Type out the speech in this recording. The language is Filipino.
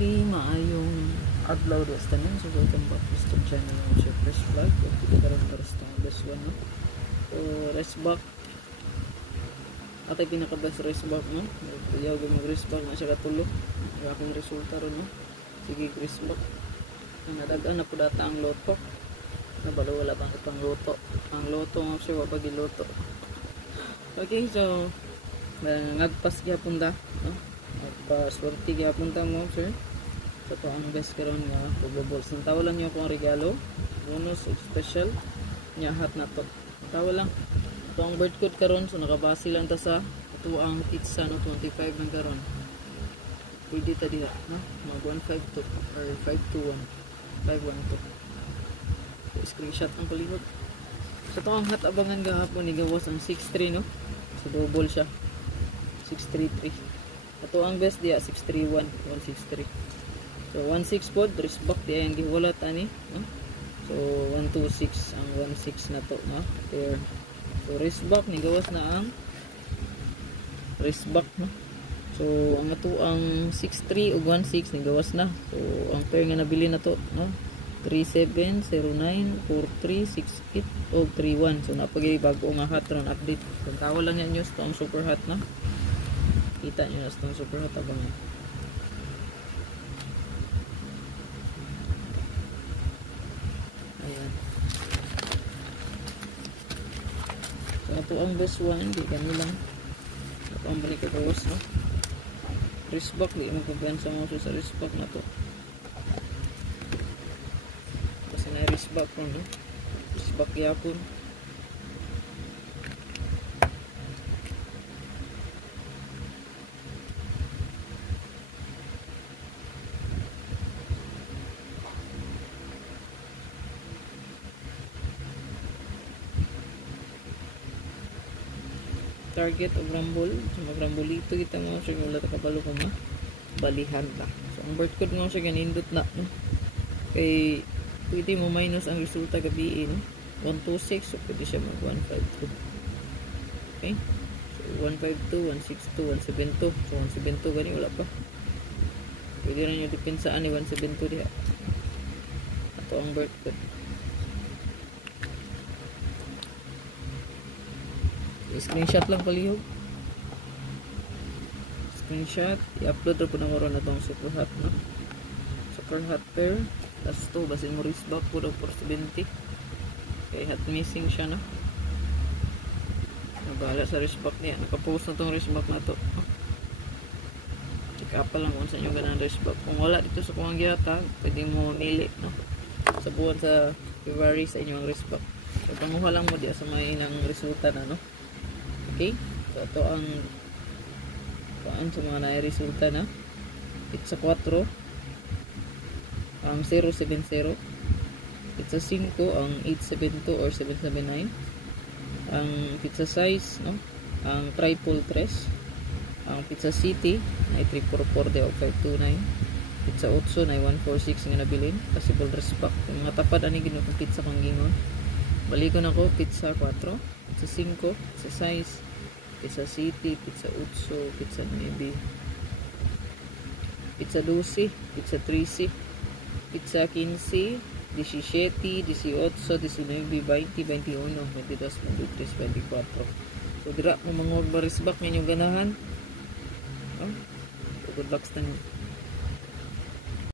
Okay, maayong adlaw dos tanan. So welcome back to the channel ng Chef's Vlog. Kita karon para sa this one, no. So rest back. Atay pinaka-best rest back, no. Kuya gyud mag rest back na siya katulog. Ang aking resulta ron, no. Sige, rest back. Nadagan na pud ata ang loto. Nabalo wala bang itong loto. Ang loto nga siya wa giloto. Okay, so nagpas gyapon da, no. Swerte gyapon ta mo, sir. So to ang best karon nga pagbobols. Tawalan niyo akong regalo, bonus special nya hat na to. Tawalan. Ito ang bird code karon, so nakabase lang ta sa ito ang pizza no 25 man karon. Pwede ta diha, no? Mag 152 or 521. 512. So, screenshot ang palihog. So to ang hat abangan gahapon ni gawas ang 63, no? So double siya. 633. Ato ang best dia 631 163. So 16 pod respect dia ang gihulat ani, no? So 126 ang 16 na to, no? There. So respect ni gawas na ang respect, no? So ang ato ang 63 ug 16 ni gawas na. So ang pair nga nabili na to, no? 37094368 o 31. So napagay bago nga hot ron update. Kung tawo lang yan news to ang super hot na. Kita nyo na itong super hot abang. Ayan. So ito ang best one. Di kami lang. Ito ang balik ko kawas, no? Wristback. Di magkumpiyansa mo sa wristback na to. Kasi na wristback po, no? Wristback yapon. Target of rumble. So magrambulito kita mo siya wala ta kabalo ko ma balihan ta. So ang bird code mo siya ganindot na, no? Kay pwede mo minus ang resulta gabi, no? 126, so pwede siya mag 152. Okay, so 152 162 172. So 172 gani wala pa, pwede rin yung dipensaan ni 172 diha. Ato ang bird code. Screenshot lang palihog. Screenshot. I-upload rin po na maro na itong super hot, no? Super hot pair. Tapos ito, basin mo wristback po daw 470. Kaya hot missing siya, no? Nabahala sa wristback niya. Nakapost na itong wristback na ito. Check up lang kung saan yung ganang wristback. Kung wala dito sa kumang ginatag, pwede mo nili, no? Sa buwan sa February sa inyong wristback. So, panguha lang mo diya sa may inang resulta na, no? Okay, so ito ang paan sa mga nai-resulta na pizza 4 ang 070, pizza 5 ang 872 or 779, ang pizza size, no, ang triple 3, ang pizza city na 344 de o 529, pizza 8 na 146 nga nabilin kasi full respect yung mga tapad ani gino kung pizza kang gingon. Balikon ako pizza 4, pizza 5, pizza size, pizza city, pizza 8, pizza 9, pizza 12, pizza 13, pizza 15, 17, 18, 19, 20, 21, 22, 23, 24. So dira mo mga barisbak ninyo ganahan. Oh, good luck sa